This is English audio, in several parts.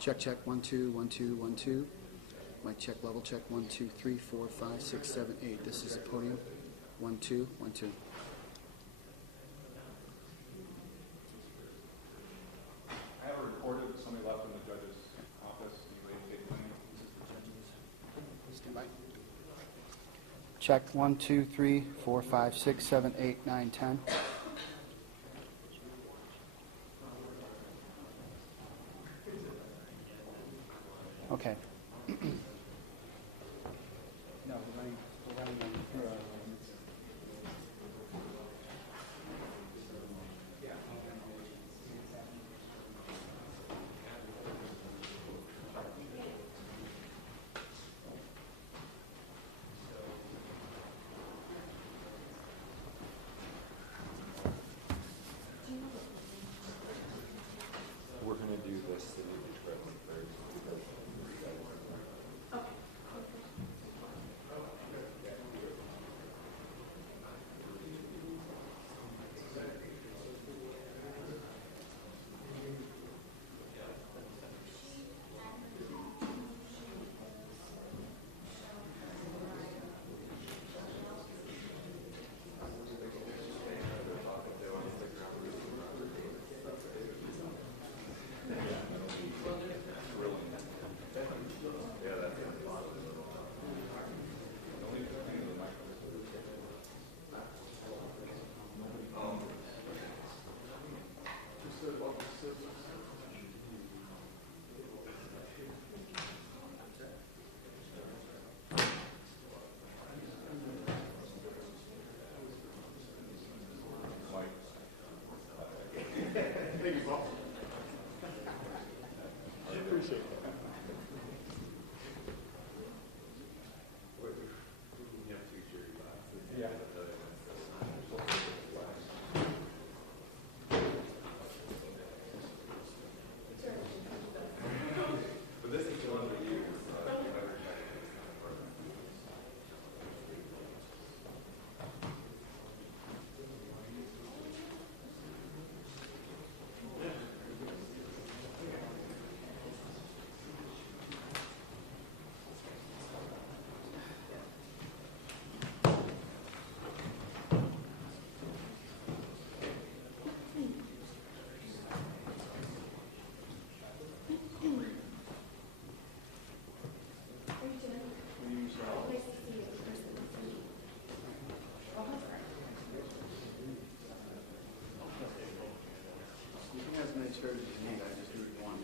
Check, check, 1, 2, 1, 2, 1, 2. Mic check, level check, 1, 2, 3, 4, 5, 6, 7, 8. This is the podium. 1, 2, 1, 2. I have a recorder that somebody left in the judge's office. Anybody take it? Stand by. Check, 1, 2, 3, 4, 5, 6, 7, 8, 9, 10. Okay. No, we're running We're going to do this city trip first. Thank you, Paul. I appreciate it. Yeah. But this is the one that you You can have as many chairs as you need. I just need one.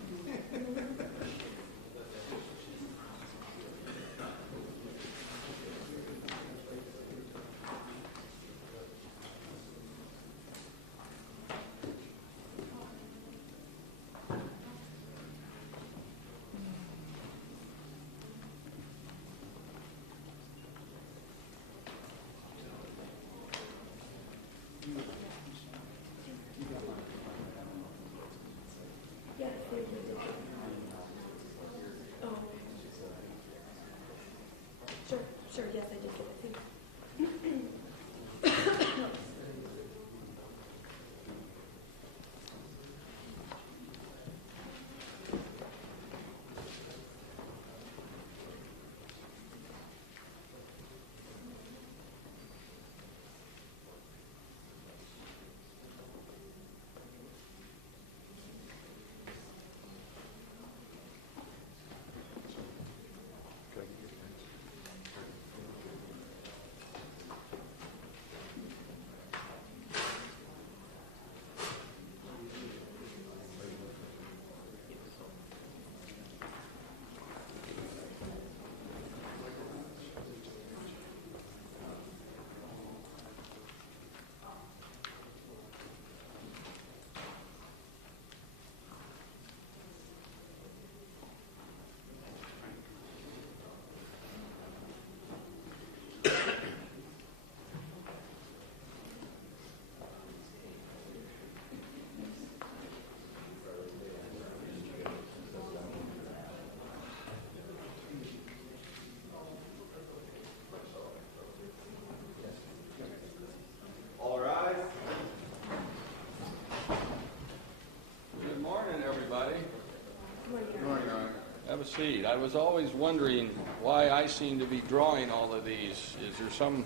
a seat. I was always wondering why I seem to be drawing all of these. Is there some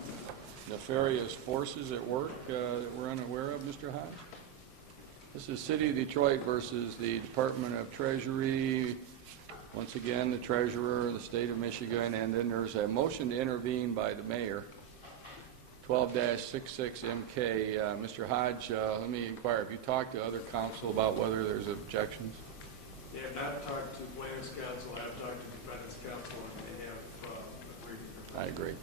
nefarious forces at work that we're unaware of, Mr. Hodge? This is City of Detroit versus the Department of Treasury. Once again, the Treasurer, the State of Michigan, and then there's a motion to intervene by the Mayor. 12-66MK. Mr. Hodge, let me inquire. Have you talked to other counsel about whether there's objections? Yeah, I've talked to plaintiff's counsel, I've talked to defendant's counsel, and they have agreed. I agree.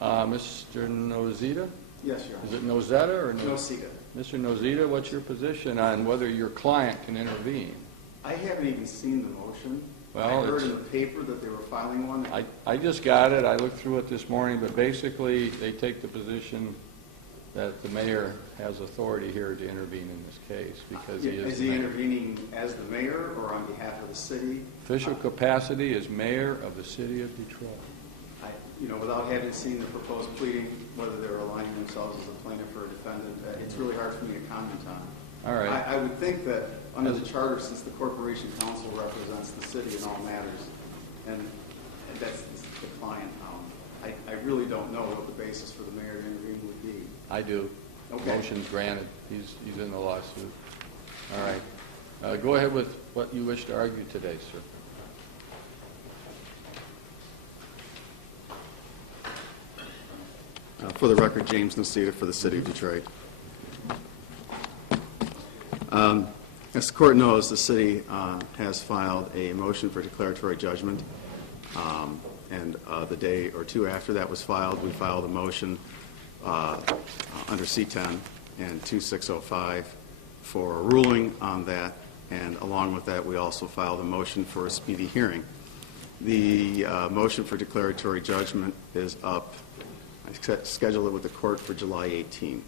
Mr. Nozita? Yes, Your Honor. Is it Nozeta or Nocita. Mr. Nozita, what's your position on whether your client can intervene? I haven't even seen the motion. Well, I heard in the paper that they were filing one. I just got it. I looked through it this morning, but basically they take the position that the mayor has authority here to intervene in this case because he is Is he intervening as the mayor or on behalf of the city? Official capacity is mayor of the city of Detroit. Without having seen the proposed pleading, whether they're aligning themselves as a plaintiff or a defendant, it's really hard for me to comment on. All right. I would think that under the charter, since the corporation counsel represents the city in all matters, and that's the client, I really don't know what the basis for the mayor to intervene would be. I do. Okay. Motion's granted. He's in the lawsuit. All right. Go ahead with what you wish to argue today, sir. For the record, James Nocita for the City of Detroit. As the court knows, the city has filed a motion for declaratory judgment, and the day or two after that was filed, we filed a motion under C-10 and 2605 for a ruling on that, and along with that, we also filed a motion for a speedy hearing. The motion for declaratory judgment is up. I scheduled it with the court for July 18.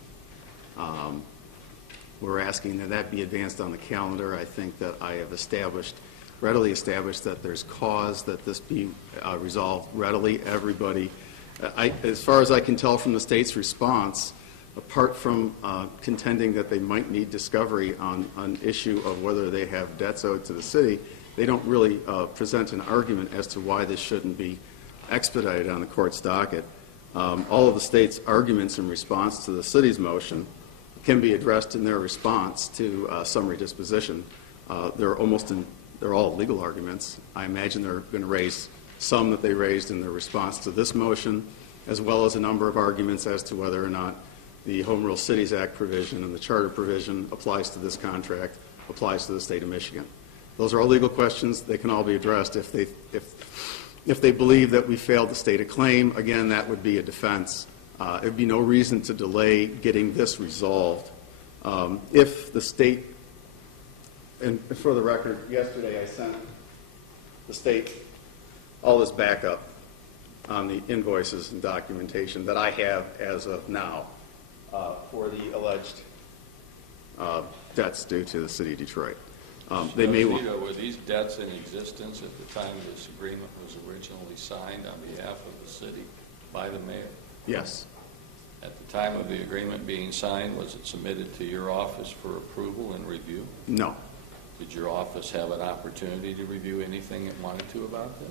We're asking that that be advanced on the calendar. I think that I have readily established that there's cause that this be resolved readily. Everybody, as far as I can tell from the state's response, apart from contending that they might need discovery on an issue of whether they have debts owed to the city, they don't really present an argument as to why this shouldn't be expedited on the court's docket. All of the state's arguments in response to the city's motion can be addressed in their response to summary disposition. They're all legal arguments. I imagine they're going to raise some that they raised in their response to this motion, as well as a number of arguments as to whether or not the Home Rule Cities Act provision and the charter provision applies to this contract, applies to the state of Michigan. Those are all legal questions. They can all be addressed if they believe that we failed to state a claim. Again, that would be a defense. There would be no reason to delay getting this resolved. If the state, and for the record, yesterday I sent the state all this backup on the invoices and documentation that I have as of now for the alleged debts due to the city of Detroit. They may want. Were these debts in existence at the time this agreement was originally signed on behalf of the city by the mayor? Yes. At the time of the agreement being signed, was it submitted to your office for approval and review? No. Did your office have an opportunity to review anything it wanted to about this?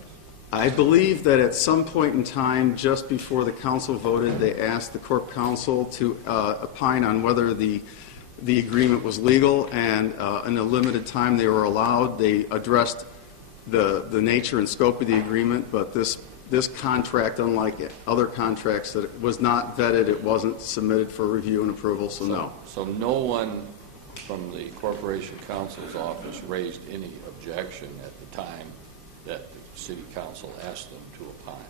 I believe that at some point in time, just before the council voted, they asked the corp council to opine on whether the agreement was legal, and in a limited time they were allowed. They addressed the nature and scope of the agreement, but this contract, unlike other contracts, that it was not vetted, it wasn't submitted for review and approval, so no. So no one from the Corporation Counsel's office raised any objection at the time that the City Council asked them to opine?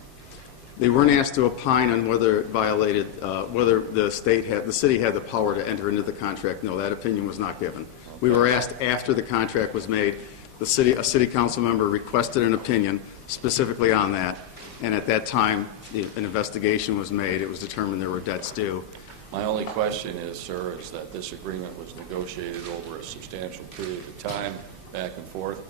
They weren't asked to opine on whether it violated, whether the city had the power to enter into the contract. No, that opinion was not given. Okay. We were asked after the contract was made. A city council member requested an opinion specifically on that, and at that time, an investigation was made. It was determined there were debts due. My only question is, sir, is that this agreement was negotiated over a substantial period of time, back and forth.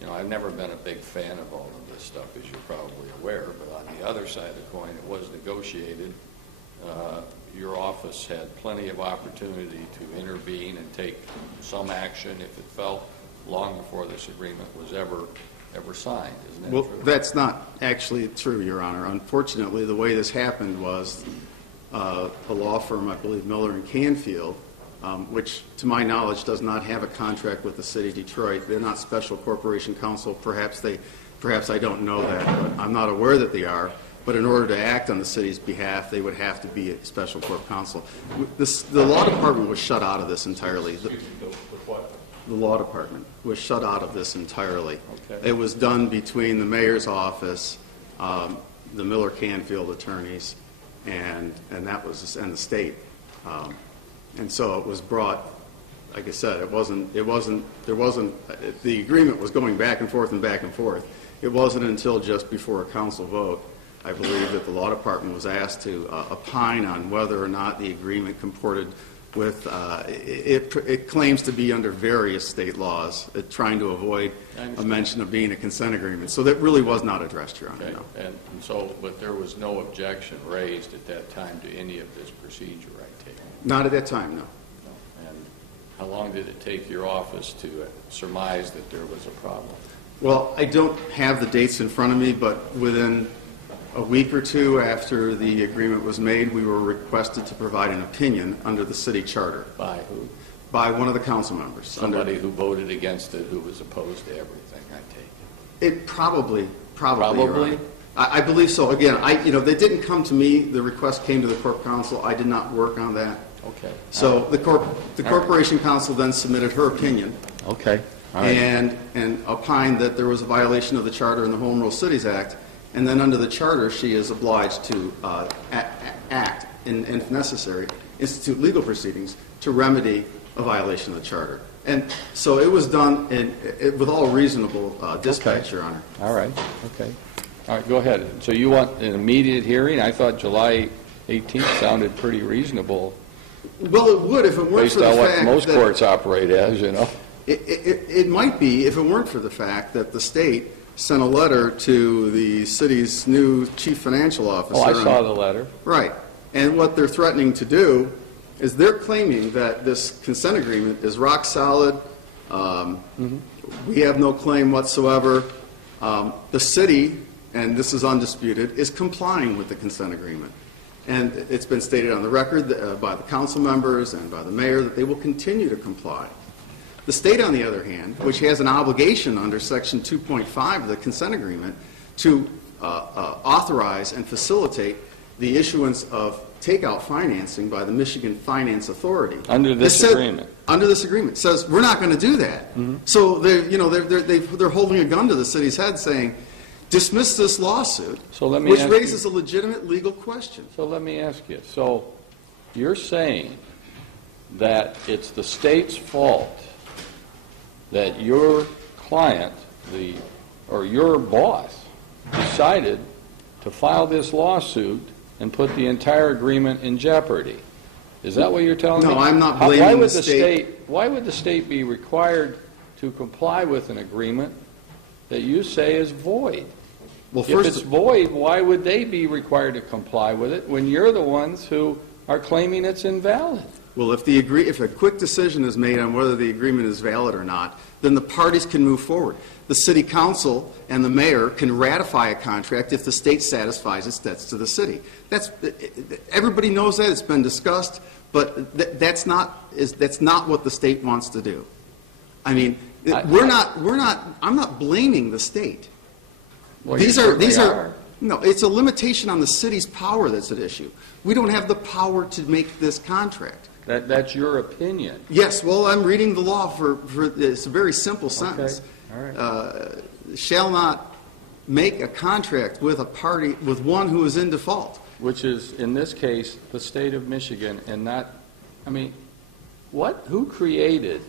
You know, I've never been a big fan of all of this stuff, as you're probably aware, but on the other side of the coin, it was negotiated. Your office had plenty of opportunity to intervene and take some action if it felt long before this agreement was ever ever signed, isn't that Well, true? that's not actually true, Your Honor. Unfortunately, the way this happened was a law firm, I believe Miller and Canfield, which to my knowledge does not have a contract with the city of Detroit. They're not special corporation counsel. Perhaps I don't know that, but I'm not aware that they are. But in order to act on the city's behalf, they would have to be a special corp counsel. The law department was shut out of this entirely. Excuse me, the what? The law department was shut out of this entirely. Okay. It was done between the mayor's office, the Miller Canfield attorneys, and that was and the state. And so it was brought. Like I said, the agreement was going back and forth and back and forth. It wasn't until just before a council vote, I believe, that the law department was asked to opine on whether or not the agreement comported with, it claims to be under various state laws, trying to avoid a mention of being a consent agreement. So that really was not addressed, Your Honor. Okay. No. And so, but there was no objection raised at that time to any of this procedure, I take it? Not at that time, no. No. And how long did it take your office to surmise that there was a problem? Well, I don't have the dates in front of me, but within a week or two after the agreement was made, we were requested to provide an opinion under the city charter By who? by one of the council members. Somebody who voted against it, who was opposed to everything, I take it. It probably, Your Probably? Honor. I believe so. Again, they didn't come to me. The request came to the Corp Council. I did not work on that. Okay. So the Corporation Council then submitted her opinion Okay. All right. and opined that there was a violation of the Charter and the Home Rule Cities Act. And then under the Charter, she is obliged to act, and if necessary, institute legal proceedings to remedy a violation of the Charter. And so it was done with all reasonable dispatch, Your Honor. All right. Okay. All right, go ahead. So you want an immediate hearing? I thought July 18th sounded pretty reasonable Well, it would if it weren't based for the on what fact most that courts operate as, you know. it might be if it weren't for the fact that the state sent a letter to the city's new chief financial officer. Oh, I saw the letter. Right. And what they're threatening to do is they're claiming that this consent agreement is rock solid. We have no claim whatsoever. The city, and this is undisputed, is complying with the consent agreement. And it's been stated on the record by the council members and by the mayor that they will continue to comply. The state, on the other hand, which has an obligation under Section 2.5 of the consent agreement to authorize and facilitate the issuance of takeout financing by the Michigan Finance Authority. Under this agreement. Under this agreement. Says, we're not going to do that. So they're holding a gun to the city's head saying, dismiss this lawsuit, So let me which ask raises you- a legitimate legal question. So let me ask you, so you're saying that it's the state's fault that your client, or your boss, decided to file this lawsuit and put the entire agreement in jeopardy? Is that what you're telling me? No, I'm not Why blaming would the state. Why would the state be required to comply with an agreement that you say is void? Well, If it's void, why would they be required to comply with it when you're the ones who are claiming it's invalid? Well, if a quick decision is made on whether the agreement is valid or not, then the parties can move forward. The city council and the mayor can ratify a contract if the state satisfies its debts to the city. Everybody knows that. It's been discussed, but that's not what the state wants to do. I mean, I'm not blaming the state. Well, you certainly are. No, it's a limitation on the city's power that's at issue. We don't have the power to make this contract. That's your opinion. Yes, well, I'm reading the law for it's a very simple sentence. Okay, all right. Shall not make a contract with a party, with one who is in default. Which is, in this case, the state of Michigan, and not, I mean, who created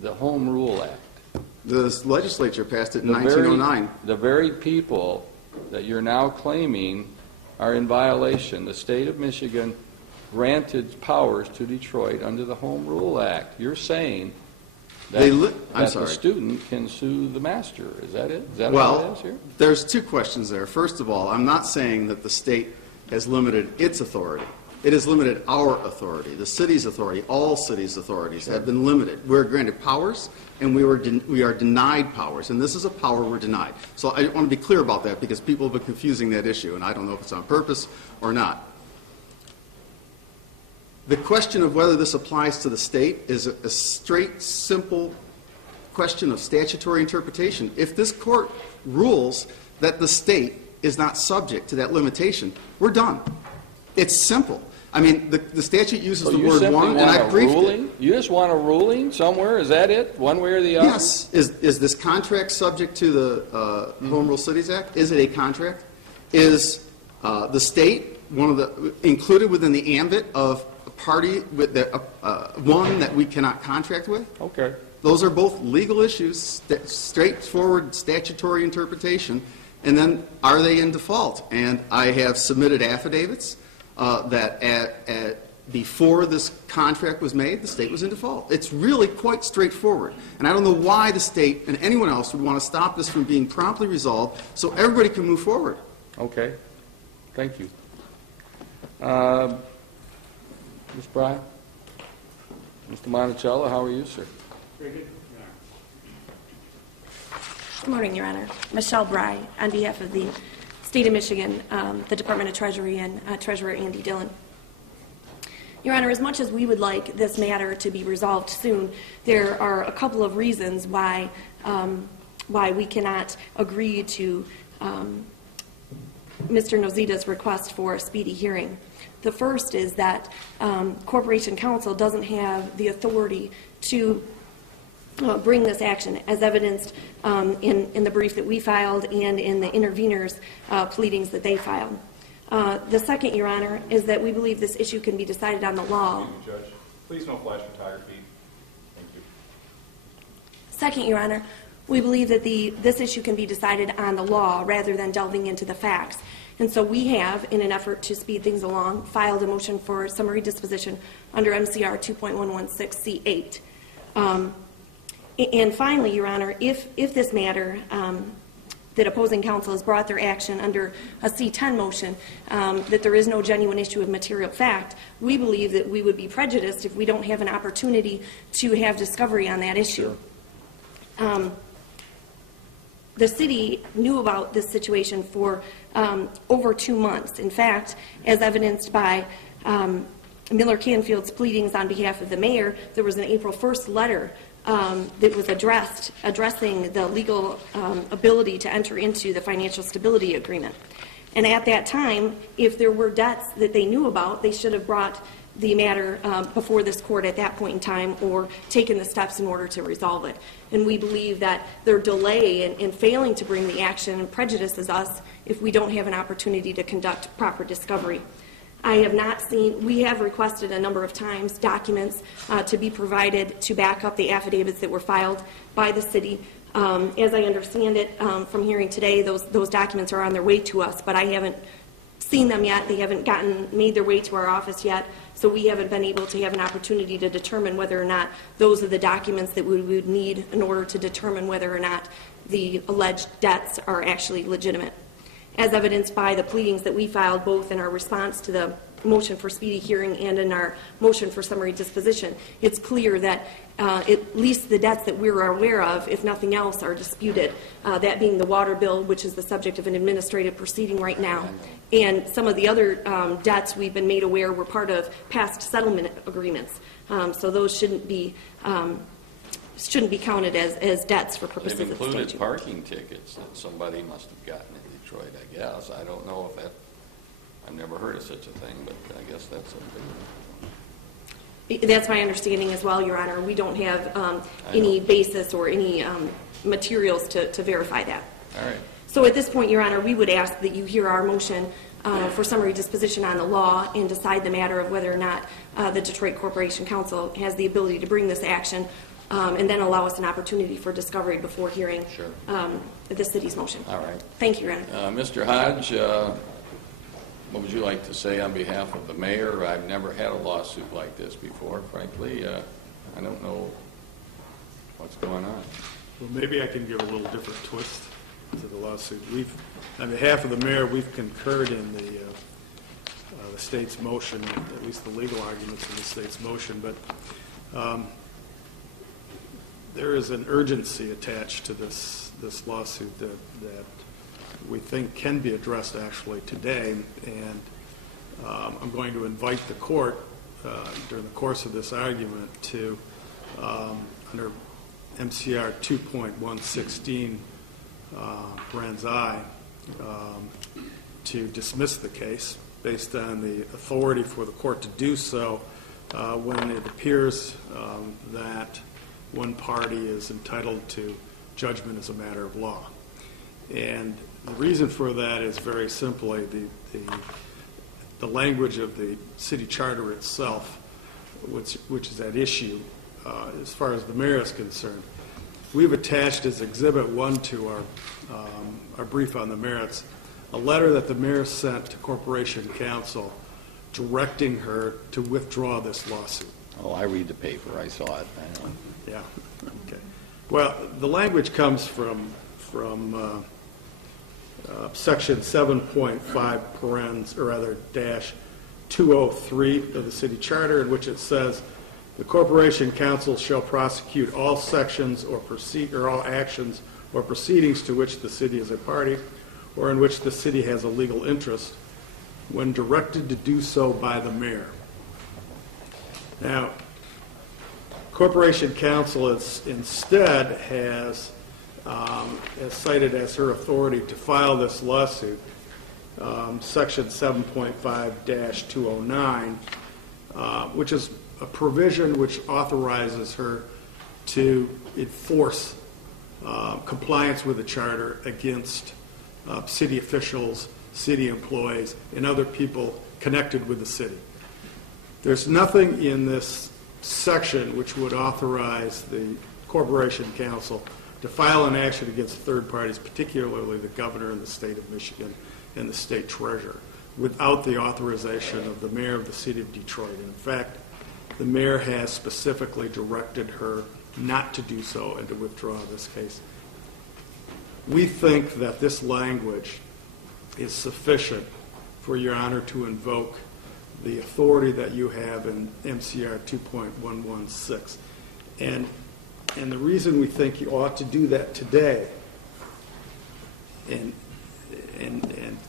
the Home Rule Act? The legislature passed it in 1909. The very people that you're now claiming are in violation. The state of Michigan granted powers to Detroit under the Home Rule Act. You're saying that, the student can sue the master. Is that it? Is that what it is here? There's two questions there. First of all, I'm not saying that the state has limited its authority. it has limited our authority, the city's authority. All cities' authorities have been limited. We're granted powers, and we are denied powers, and this is a power we're denied. So I want to be clear about that because people have been confusing that issue, and I don't know if it's on purpose or not. The question of whether this applies to the state is a straight, simple question of statutory interpretation. If this court rules that the state is not subject to that limitation, we're done. It's simple. I mean, the statute uses the word one, and I briefed it. You just want a ruling somewhere? Is that it? One way or the other? Yes. Is this contract subject to the Home Rule Cities Act? Is it a contract? Is the state included within the ambit of a party with one that we cannot contract with? Okay. Those are both legal issues, straightforward statutory interpretation. And then, are they in default? And I have submitted affidavits that before this contract was made, the state was in default. It's really quite straightforward. And I don't know why the state and anyone else would want to stop this from being promptly resolved so everybody can move forward. Okay. Thank you. Ms. Bry? Mr. Monticello, how are you, sir? Very good. Good morning, Your Honor. Michelle Bry, on behalf of the State of Michigan, the Department of Treasury, and Treasurer Andy Dillon. Your Honor, as much as we would like this matter to be resolved soon, there are a couple of reasons why we cannot agree to Mr. Nozita's request for a speedy hearing. The first is that Corporation Counsel doesn't have the authority to bring this action, as evidenced in the brief that we filed and in the interveners' pleadings that they filed. The second, Your Honor, is that we believe this issue can be decided on the law. Thank you, Judge. Please no flash photography. Thank you. Second, Your Honor, we believe that this issue can be decided on the law rather than delving into the facts. And so we have, in an effort to speed things along, filed a motion for summary disposition under MCR 2.116C8. And finally, Your Honor, if this matter that opposing counsel has brought their action under a C10 motion, that there is no genuine issue of material fact, we believe that we would be prejudiced if we don't have an opportunity to have discovery on that issue. The city knew about this situation for over 2 months. In fact, as evidenced by Miller Canfield's pleadings on behalf of the mayor, there was an April 1st letter that was addressing the legal ability to enter into the financial stability agreement. And at that time, if there were debts that they knew about, they should have brought the matter before this court at that point in time or taken the steps in order to resolve it. And we believe that their delay in failing to bring the action prejudices us if we don't have an opportunity to conduct proper discovery. I have not seen, we have requested a number of times documents to be provided to back up the affidavits that were filed by the city. As I understand it from hearing today, those documents are on their way to us, but I haven't seen them yet. They haven't made their way to our office yet, so we haven't been able to have an opportunity to determine whether or not those are the documents that we would need in order to determine whether or not the alleged debts are actually legitimate. As evidenced by the pleadings that we filed both in our response to the motion for speedy hearing and in our motion for summary disposition, it's clear that at least the debts that we're aware of, if nothing else, are disputed, that being the water bill, which is the subject of an administrative proceeding right now, and some of the other debts we've been made aware were part of past settlement agreements. So those shouldn't be counted as debts for purposes They've of the included statute. parking tickets that somebody must have gotten in Detroit, I guess. I don't know if that, I've never heard of such a thing, but I guess that's something. That's my understanding as well, Your Honor. We don't have any basis or any materials to verify that. All right. So at this point, Your Honor, we would ask that you hear our motion for summary disposition on the law and decide the matter of whether or not the Detroit Corporation Council has the ability to bring this action, and then allow us an opportunity for discovery before hearing the city's motion. All right. Thank you, Your Honor. Mr. Hodge, what would you like to say on behalf of the mayor? I've never had a lawsuit like this before, frankly. I don't know what's going on. Well, maybe I can give a little different twist to the lawsuit. On behalf of the mayor, we've concurred in the the state's motion, at least the legal arguments of the state's motion, but there is an urgency attached to this lawsuit that we think can be addressed actually today, and I'm going to invite the court during the course of this argument to, under MCR 2.116, parens I, to dismiss the case based on the authority for the court to do so when it appears that one party is entitled to judgment as a matter of law. And the reason for that is very simply the language of the city charter itself, which is at issue as far as the mayor is concerned. We've attached as Exhibit 1 to our brief on the merits a letter that the mayor sent to Corporation Counsel directing her to withdraw this lawsuit. Oh, I read the paper. I saw it. I know. Yeah. Okay. Well, the language comes from Section 7.5 parens, or rather dash 203 of the city charter, in which it says the Corporation Counsel shall prosecute all sections or all actions or proceedings to which the city is a party or in which the city has a legal interest when directed to do so by the mayor. Now, Corporation Counsel instead has cited as her authority to file this lawsuit Section 7.5-209, which is a provision which authorizes her to enforce compliance with the charter against city officials, city employees, and other people connected with the city. There's nothing in this section which would authorize the Corporation Counsel to file an action against third parties, particularly the governor in the state of Michigan and the state treasurer, without the authorization of the mayor of the city of Detroit. And in fact, the mayor has specifically directed her not to do so and to withdraw this case. We think that this language is sufficient for Your Honor to invoke the authority that you have in MCR 2.116. And the reason we think you ought to do that today and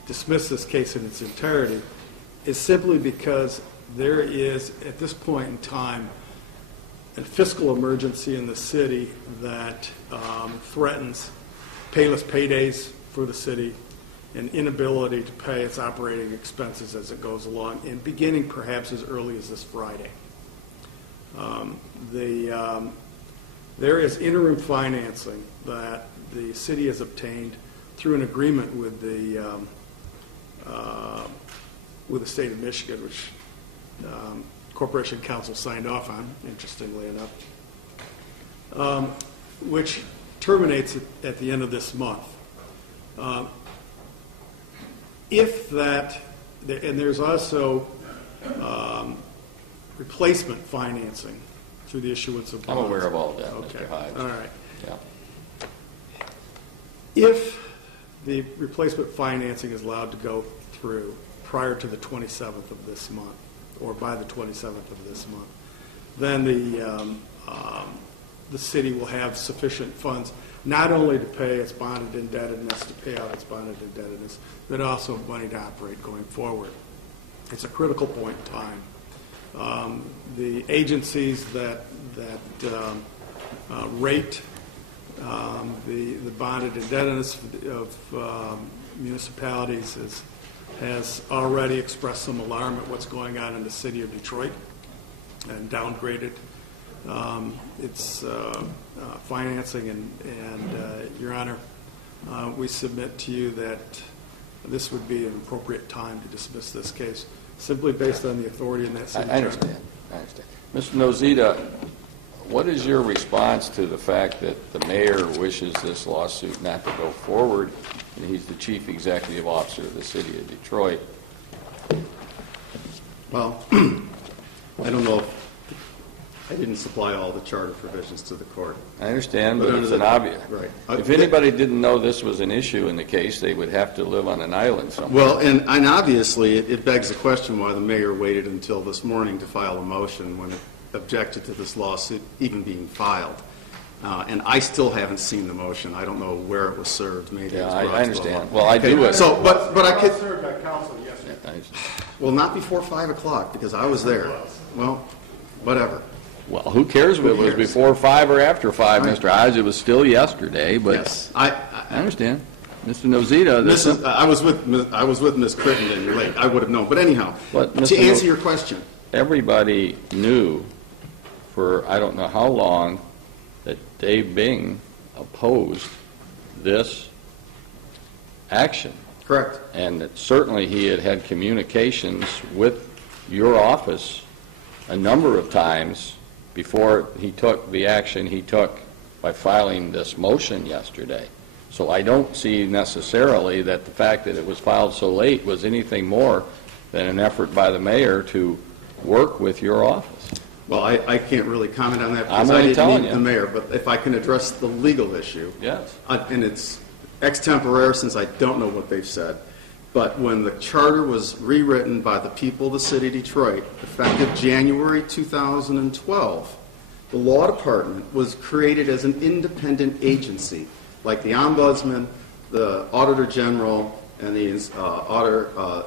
dismiss this case in its entirety is simply because there is, at this point in time, a fiscal emergency in the city that threatens payless paydays for the city and inability to pay its operating expenses as it goes along, and beginning perhaps as early as this Friday. There is interim financing that the city has obtained through an agreement with the state of Michigan, which Corporation Counsel signed off on, interestingly enough, which terminates at the end of this month. If that, and there's also replacement financing through the issuance of bonds. I'm aware of all of that, Okay. Mr. Hyde. All right. Yeah. If the replacement financing is allowed to go through prior to the 27th of this month, or by the 27th of this month, then the city will have sufficient funds not only to pay its bonded indebtedness, to pay out its bonded indebtedness, but also money to operate going forward. It's a critical point in time. The agencies that rate the bonded indebtedness of municipalities has already expressed some alarm at what's going on in the city of Detroit and downgraded its financing. And Your Honor, we submit to you that this would be an appropriate time to dismiss this case, simply based on the authority in that city. I understand. Mr. Nozita, what is your response to the fact that the mayor wishes this lawsuit not to go forward, and he's the chief executive officer of the city of Detroit? Well, I don't know if I didn't supply all the charter provisions to the court. I understand, but But it's under an the- obvious. right. If anybody didn't know this was an issue in the case, they would have to live on an island somewhere. Well, and obviously, it begs the question why the mayor waited until this morning to file a motion when it objected to this lawsuit even being filed. And I still haven't seen the motion. I don't know where it was served. Maybe it Yeah, was I brought to the understand. law. Well, I do it. So, but I could, Served by council yesterday. well, not before 5 o'clock, because I was there. Well, whatever. Well, who cares if it was cares? before 5 or after 5, Right. Mr. Hodge? It was still yesterday, but Yes. I understand. Mr. Nozita, this Mrs., I was with Ms. Crittenden, you're late. I would have known. But anyhow, But, to Mr. answer your question, everybody knew for I don't know how long that Dave Bing opposed this action. correct. And that certainly he had had communications with your office a number of times before he took the action he took by filing this motion yesterday. So I don't see necessarily that the fact that it was filed so late was anything more than an effort by the mayor to work with your office. Well, I can't really comment on that I'm because I only didn't telling meet you. the mayor, but if I can address the legal issue. Yes. And it's extemporary since I don't know what they've said, but when the charter was rewritten by the people of the city of Detroit, effective January 2012, the law department was created as an independent agency, like the ombudsman, the auditor general, and the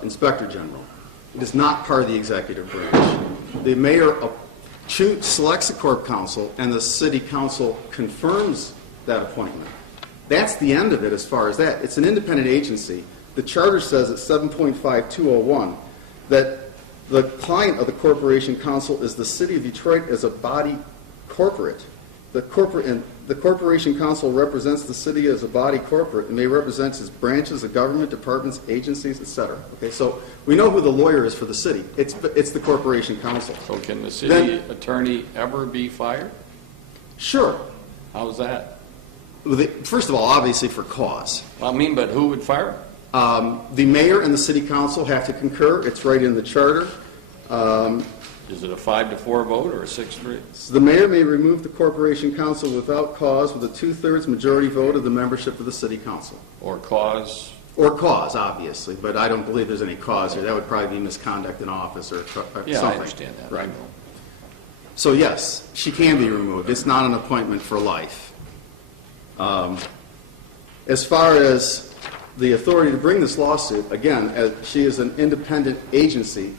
inspector general. It is not part of the executive branch. The mayor selects the corp council, and the city council confirms that appointment. That's the end of it as far as that. It's an independent agency. The charter says at 7.5201 that the client of the corporation council is the city of Detroit as a body corporate. The corporation council represents the city as a body corporate and may represent its branches of government, departments, agencies, etc. Okay, so we know who the lawyer is for the city. It's the corporation council. So can the city Then- attorney ever be fired? Sure. How's that? First of all, obviously for cause. Well, I mean, but who would fire him? The mayor and the city council have to concur. It's right in the charter. Is it a 5-4 vote or a 6-3? So the mayor may remove the corporation council without cause with a 2/3 majority vote of the membership of the city council. Or cause? Or cause, obviously, but I don't believe there's any cause here. That would probably be misconduct in office or something. Yeah, I understand that. I Right. know. So yes, she can be removed. It's not an appointment for life. As far as the authority to bring this lawsuit, again, as she is an independent agency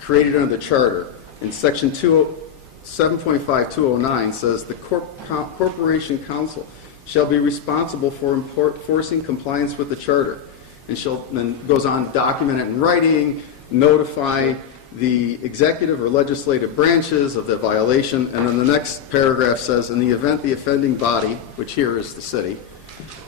created under the charter, in section 7.5209 says the corporation council shall be responsible for enforcing compliance with the charter, and then goes on to document it in writing, notify the executive or legislative branches of the violation, and then the next paragraph says, in the event the offending body, which here is the city,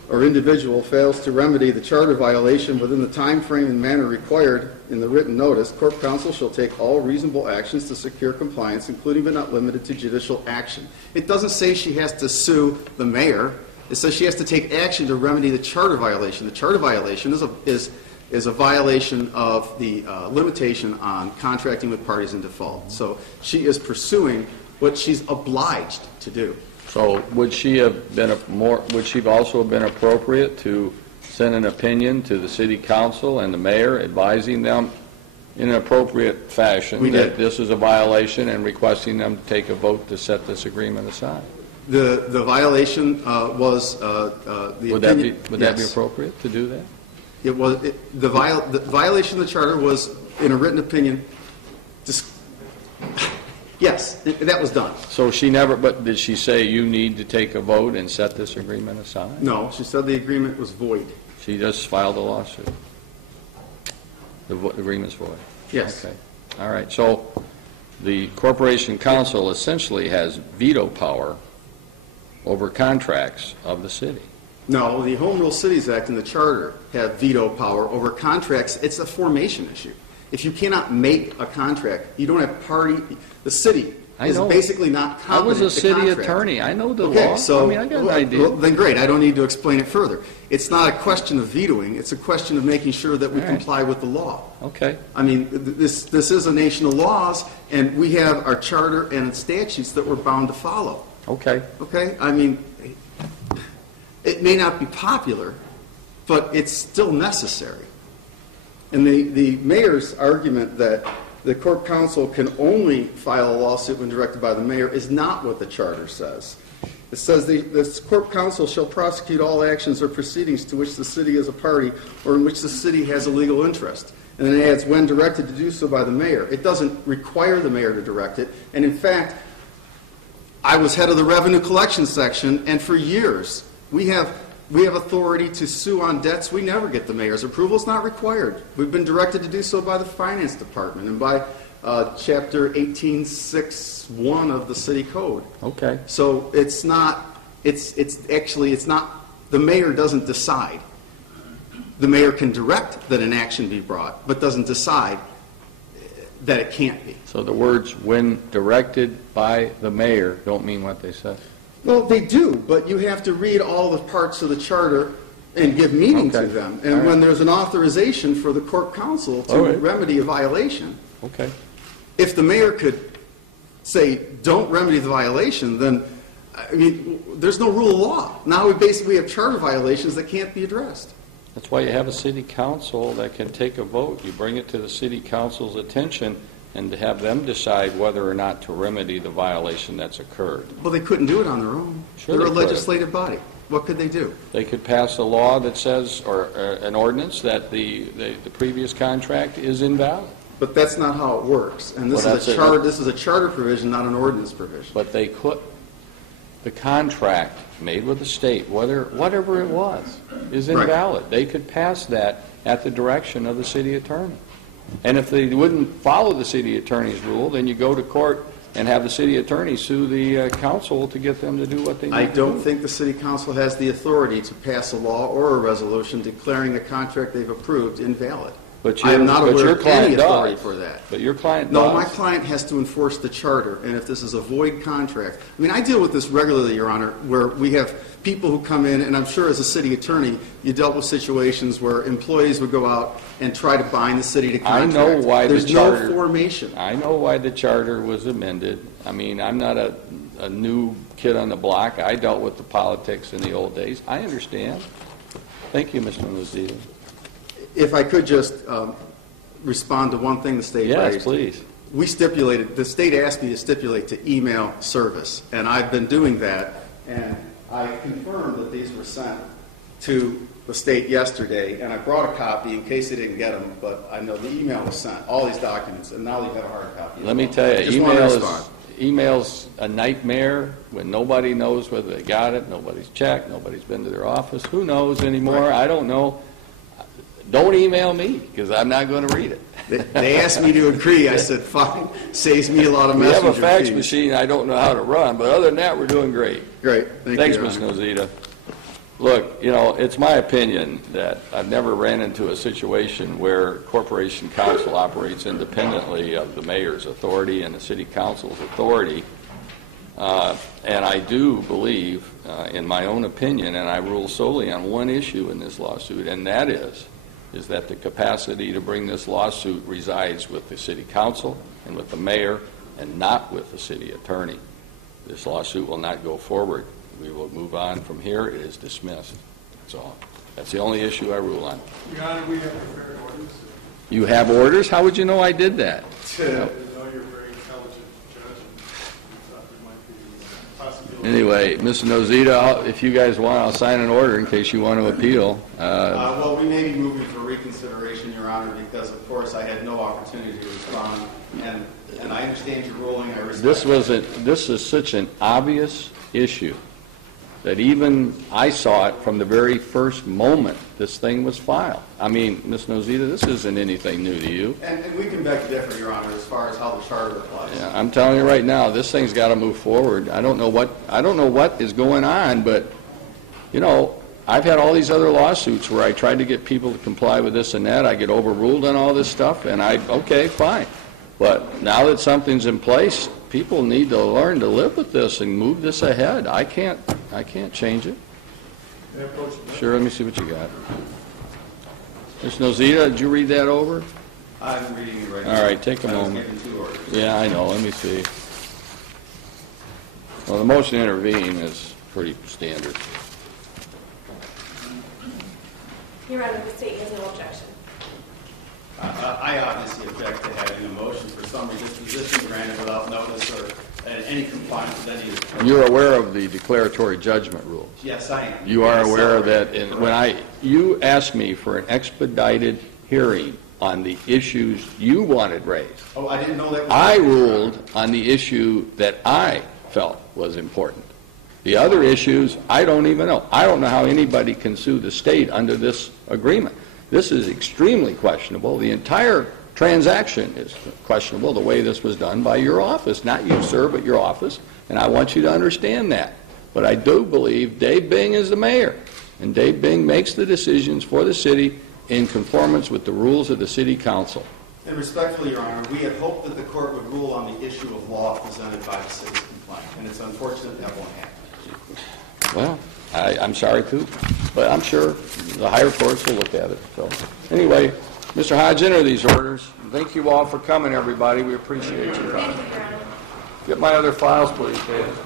or individual fails to remedy the charter violation within the time frame and manner required in the written notice, Corp Council shall take all reasonable actions to secure compliance, including but not limited to judicial action. It doesn't say she has to sue the mayor. It says she has to take action to remedy the charter violation. The charter violation is a violation of the limitation on contracting with parties in default. So she is pursuing what she's obliged to do. So would she have been would she have also been appropriate to send an opinion to the city council and the mayor advising them in an appropriate fashion We that did. this is a violation and requesting them to take a vote to set this agreement aside? The violation was the Would that be, opinion. would that be Yes. appropriate to do that? It was, the violation of the charter was, in a written opinion, yes, that was done. So she never, but did she say you need to take a vote and set this agreement aside? No, she said the agreement was void. She just filed a lawsuit. The agreement's void? Yes. Okay. All right. So the corporation council essentially has veto power over contracts of the city. No, the Home Rule Cities Act and the charter have veto power over contracts. It's a formation issue. If you cannot make a contract, you don't have the city I is know. basically not I competent was a to city contract. attorney. I know the Okay, law. so, I mean, I got an well, idea. well, then great, I don't need to explain it further. It's not a question of vetoing, it's a question of making sure that we All right. comply with the law. Okay. I mean, this is a nation of laws, and we have our charter and statutes that we're bound to follow, Okay. okay? I mean, it may not be popular, but it's still necessary. And the mayor's argument that the court counsel can only file a lawsuit when directed by the mayor is not what the charter says. It says the court counsel shall prosecute all actions or proceedings to which the city is a party or in which the city has a legal interest. And then it adds, when directed to do so by the mayor. It doesn't require the mayor to direct it. And in fact, I was head of the revenue collection section, and for years, we have authority to sue on debts. We never get the mayor's approval. It's not required. We've been directed to do so by the finance department and by Chapter 18.6.1 of the city code. Okay. So it's not, it's not, the mayor doesn't decide. The mayor can direct that an action be brought, but doesn't decide that it can't be. So the words "when directed by the mayor" don't mean what they say. Well, they do, but you have to read all the parts of the charter and give meaning to Okay. them. All And right. when there's an authorization for the court counsel to All right. remedy a violation, Okay. if the mayor could say, don't remedy the violation, then, I mean, there's no rule of law. Now we have charter violations that can't be addressed. That's why you have a city council that can take a vote. You bring it to the city council's attention and to have them decide whether or not to remedy the violation that's occurred. Well, they couldn't do it on their own. Sure They're they a could. legislative body. What could they do? They could pass a law that says, or an ordinance that the previous contract is invalid. But that's not how it works. And this Well, is that's a it. charter. This is a charter provision, not an ordinance provision. But they could, the contract made with the state, whatever it was, is Right. invalid. They could pass that at the direction of the city attorney. And if they wouldn't follow the city attorney's rule, then you go to court and have the city attorney sue the council to get them to do what they need I to do. don't think the city council has the authority to pass a law or a resolution declaring a contract they've approved invalid. But I am not but aware your of any client authority does. for that. But your client No, does. my client has to enforce the charter, and if this is a void contract, I mean, I deal with this regularly, Your Honor, where we have people who come in, and I'm sure as a city attorney, you dealt with situations where employees would go out and try to bind the city to I contract. know why the There's charter. no formation. I know why the charter was amended. I mean, I'm not a new kid on the block. I dealt with the politics in the old days. I understand. Thank you, Mr. Muzita. If I could just respond to one thing the state raised. Yes, please. We stipulated, the state asked me to stipulate to email service, and I've been doing that, and I confirmed that these were sent to the state yesterday, and I brought a copy in case they didn't get them, but I know the email was sent, all these documents, and now they have a hard copy. Let me tell you, Just wanted to respond. email's a nightmare when nobody knows whether they got it, nobody's checked, nobody's been to their office. Who knows anymore? Right. I don't know. Don't email me, because I'm not going to read it. They asked me to agree. I said, fine, saves me a lot of We have messenger a fax fees. machine I don't know how to run, but other than that, we're doing great. Great, thank Thanks, you, Your Ms. Honor. Nozita. Look, you know, it's my opinion that I've never ran into a situation where Corporation Council operates independently of the mayor's authority and the city council's authority. And I do believe, in my own opinion, and I rule solely on one issue in this lawsuit, and that is that the capacity to bring this lawsuit resides with the city council and with the mayor and not with the city attorney. This lawsuit will not go forward. We will move on from here. It is dismissed. That's all. That's the only issue I rule on. Your Honor, we have prepared orders. You have orders? How would you know I did that? I know you're a very intelligent judge, and we thought there might be a possibility. Anyway, Mr. Nozita, if you guys want, I'll sign an order in case you want to appeal. Well, we may be moving for reconsideration, Your Honor, because, of course, I had no opportunity to respond, and I understand your ruling. I respect This is such an obvious issue that even I saw it from the very first moment this thing was filed. I mean, Ms. Nozita, this isn't anything new to you. And we can beg to differ, Your Honor, as far as how the charter applies. Yeah, I'm telling you right now, this thing's got to move forward. I don't know what is going on, but you know, I've had all these other lawsuits where I tried to get people to comply with this and that. I get overruled on all this stuff, and okay, fine. But now that something's in place, people need to learn to live with this and move this ahead. I can't change it. Sure, let me see what you got. Ms. Nozita, did you read that over? I'm reading it right now. All right, take a I was moment. given 2 orders. Yeah, I know, let me see. Well, the motion to intervene is pretty standard. Your Honor, the state has no objection. I obviously object to having a motion for summary disposition granted without notice or any compliance with any of the... You're aware of the declaratory judgment rules? Yes, I am. You are Yes, aware I'm that you asked me for an expedited hearing on the issues you wanted raised. Oh, I didn't know that was... I ruled on the issue that I felt was important. The other issues, I don't even know. I don't know how anybody can sue the state under this agreement. This is extremely questionable. The entire transaction is questionable, the way this was done by your office. Not you, sir, but your office. And I want you to understand that. But I do believe Dave Bing is the mayor. And Dave Bing makes the decisions for the city in conformance with the rules of the city council. And respectfully, Your Honor, we had hoped that the court would rule on the issue of law presented by the city's complaint. And it's unfortunate that won't happen. Well, I'm sorry too, but I'm sure the higher courts will look at it. So, anyway, Mr. Hodge, enter these orders. Thank you all for coming, everybody. We appreciate you. Thank you, Your Honor. Get my other files, please, Dave.